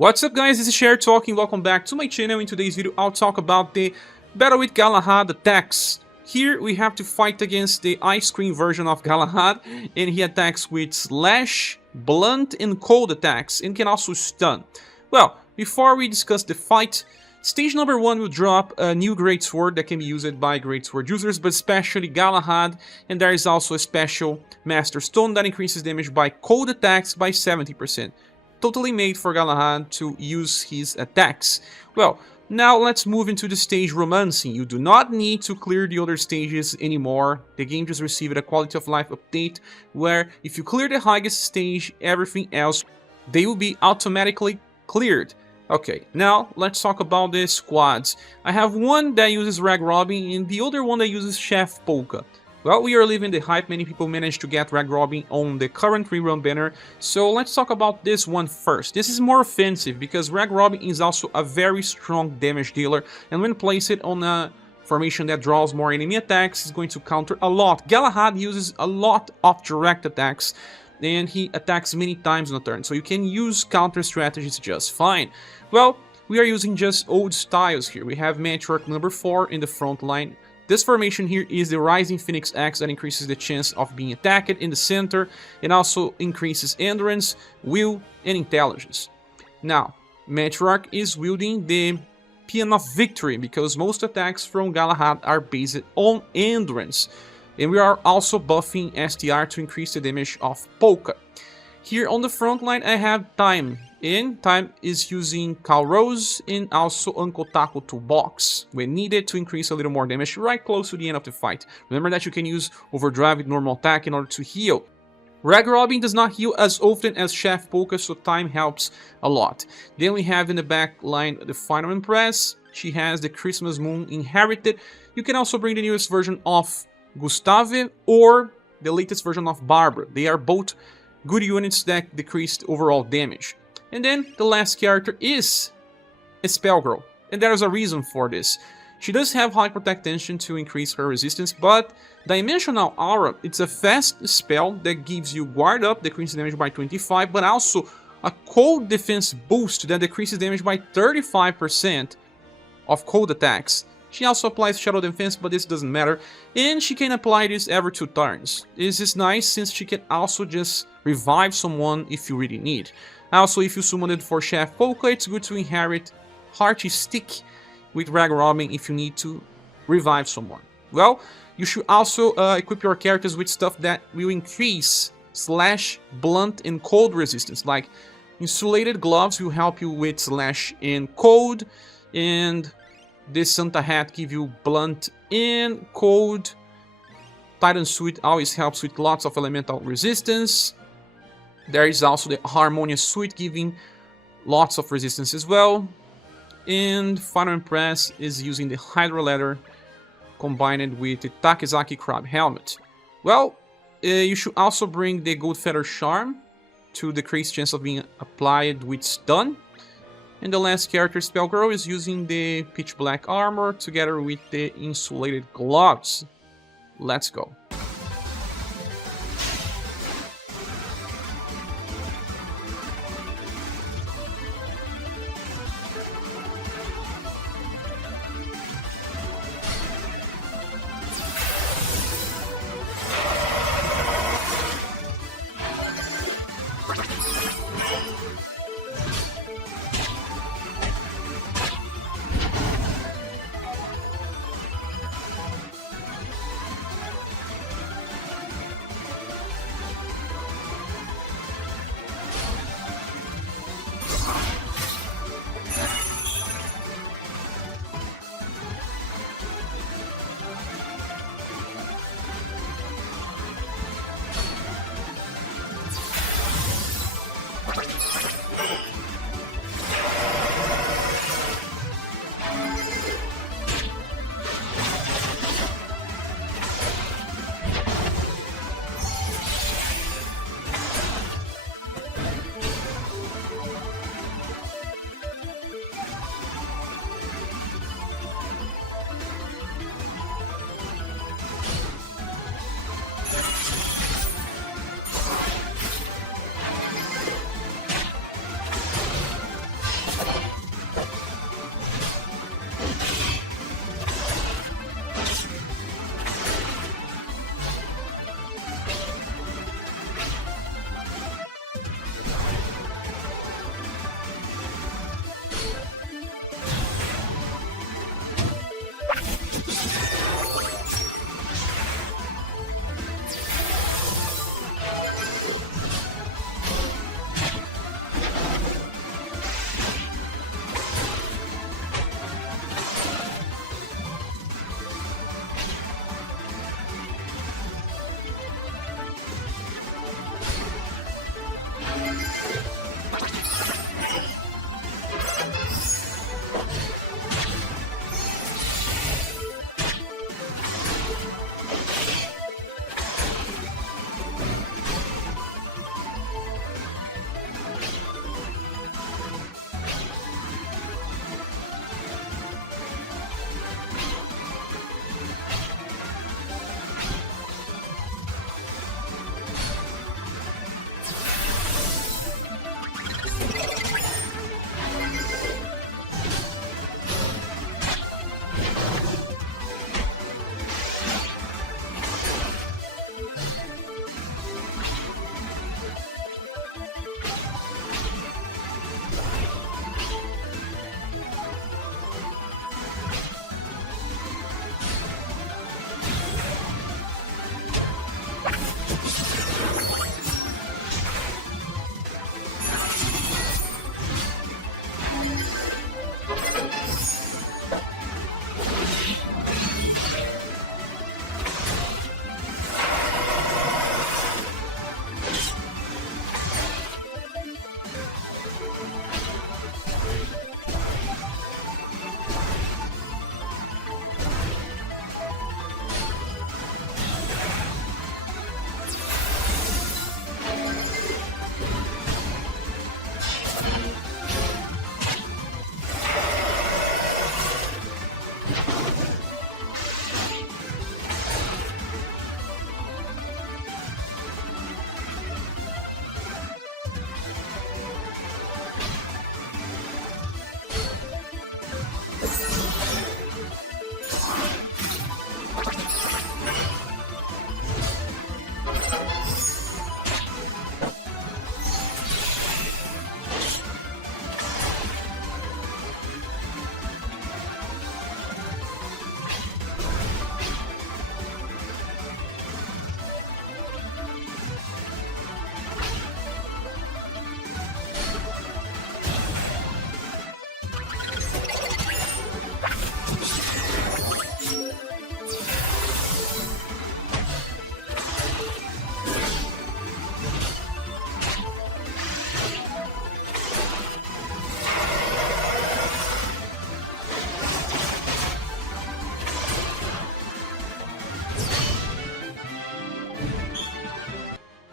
What's up guys, this is Cher talking, welcome back to my channel. In today's video I'll talk about the Battle with Galahad attacks. Here we have to fight against the ice cream version of Galahad, and he attacks with slash, blunt and cold attacks, and can also stun. Well, before we discuss the fight, stage number 1 will drop a new greatsword that can be used by greatsword users, but especially Galahad, and there is also a special Master Stone that increases damage by cold attacks by 70%. Totally made for Galahad to use his attacks. Well, now let's move into the stage Romancing. You do not need to clear the other stages anymore. The game just received a quality of life update where if you clear the highest stage, everything else, they will be automatically cleared. Okay, now let's talk about the squads. I have one that uses Rag Robin and the other one that uses Chef Polka. Well, we are living the hype. Many people managed to get Rag Robin on the current rerun banner, so let's talk about this one first. This is more offensive because Rag Robin is also a very strong damage dealer, and when placed on a formation that draws more enemy attacks, is going to counter a lot. Galahad uses a lot of direct attacks, and he attacks many times in a turn, so you can use counter strategies just fine. Well, we are using just old styles here. We have Matriarch number 4 in the front line. This formation here is the Rising Phoenix Axe that increases the chance of being attacked in the center and also increases endurance, will, and intelligence. Now, Matriarch is wielding the Paean of Victory because most attacks from Galahad are based on endurance. And we are also buffing STR to increase the damage of Polka. Here on the front line I have Thyme, and Thyme is using Rouge and also Uncle Taco Toolbox when needed to increase a little more damage right close to the end of the fight. Remember that you can use Overdrive with normal attack in order to heal. Rag Robin does not heal as often as Chef Polka, so Thyme helps a lot. Then we have in the back line the final Empress. She has the Christmas Moon inherited. You can also bring the newest version of Gustave or the latest version of Barbara. They are both good units that decreased overall damage. And then the last character is Esper, and there is a reason for this. She does have high protect tension to increase her resistance, but Dimensional Aura, it's a fast spell that gives you guard up, decreases damage by 25, but also a cold defense boost that decreases damage by 35% of cold attacks. She also applies Shadow Defense, but this doesn't matter, and she can apply this every 2 turns. This is nice since she can also just revive someone if you really need. Also, if you summon it for Chef Polka, it's good to inherit Hearty Stick with Rag Robin if you need to revive someone. Well, you should also equip your characters with stuff that will increase slash, blunt, and cold resistance, like Insulated Gloves will help you with slash and cold, and this Santa Hat give you blunt and cold. Titan Suit always helps with lots of elemental resistance. There is also the Harmonious Suit giving lots of resistance as well. And Final Empress is using the Hydra Leather combined with the Takizaki Crab Helmet. Well, you should also bring the Gold Feather Charm to decrease chance of being applied with stun. And the last character, Spellgirl, is using the Pitch Black Armor together with the Insulated Gloves. Let's go.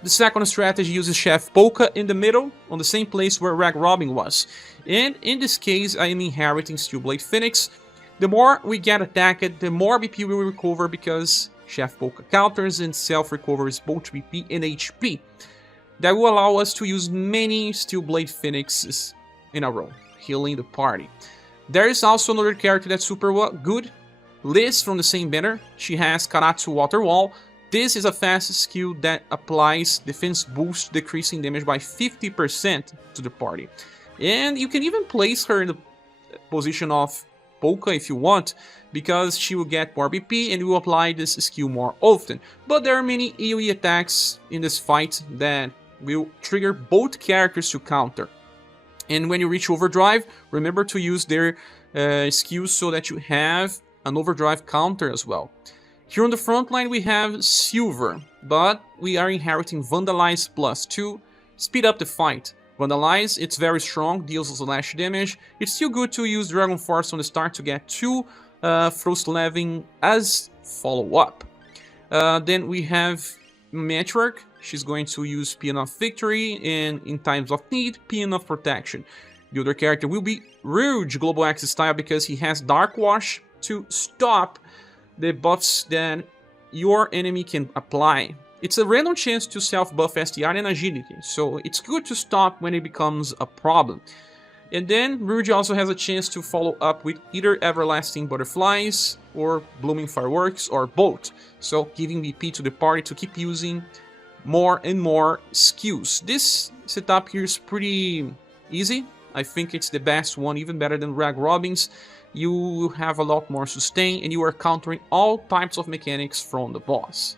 The second strategy uses Chef Polka in the middle, on the same place where Rag Robin was. And in this case, I am inheriting Steelblade Phoenix. The more we get attacked, the more BP we will recover because Chef Polka counters and self-recovers both BP and HP. That will allow us to use many Steelblade Phoenixes in a row, healing the party. There is also another character that's super good, Liz from the same banner. She has Karatsu Water Wall. This is a fast skill that applies defense boost, decreasing damage by 50% to the party. And you can even place her in the position of Polka if you want, because she will get more BP and will apply this skill more often. But there are many AoE attacks in this fight that will trigger both characters to counter. And when you reach overdrive, remember to use their skills so that you have an overdrive counter as well. Here on the front line we have Silver, but we are inheriting Vandalize +2, speed up the fight. Vandalize, it's very strong, deals slash damage. It's still good to use Dragon Force on the start to get 2 Frost Levin as follow-up. Then we have Matriarch. She's going to use Paean of Victory, and in times of need, Paean of Protection. The other character will be Rouge, Global Axis style, because he has Dark Wash to stop the buffs that your enemy can apply. It's a random chance to self-buff STR and Agility, so it's good to stop when it becomes a problem. And then Rouge also has a chance to follow up with either Everlasting Butterflies or Blooming Fireworks or both, so giving BP to the party to keep using more and more skills. This setup here is pretty easy. I think it's the best one, even better than Rag Robin's. You will have a lot more sustain and you are countering all types of mechanics from the boss.